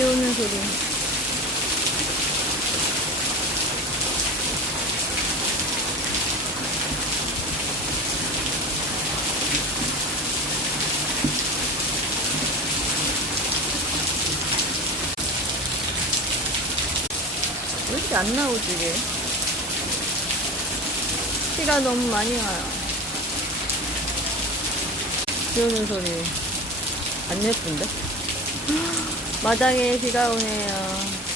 비 오는 소리. 왜 이렇게 안 나오지, 이게? 비가 너무 많이 와요. 비 오는 소리. 안 예쁜데? 마당에 비가 오네요.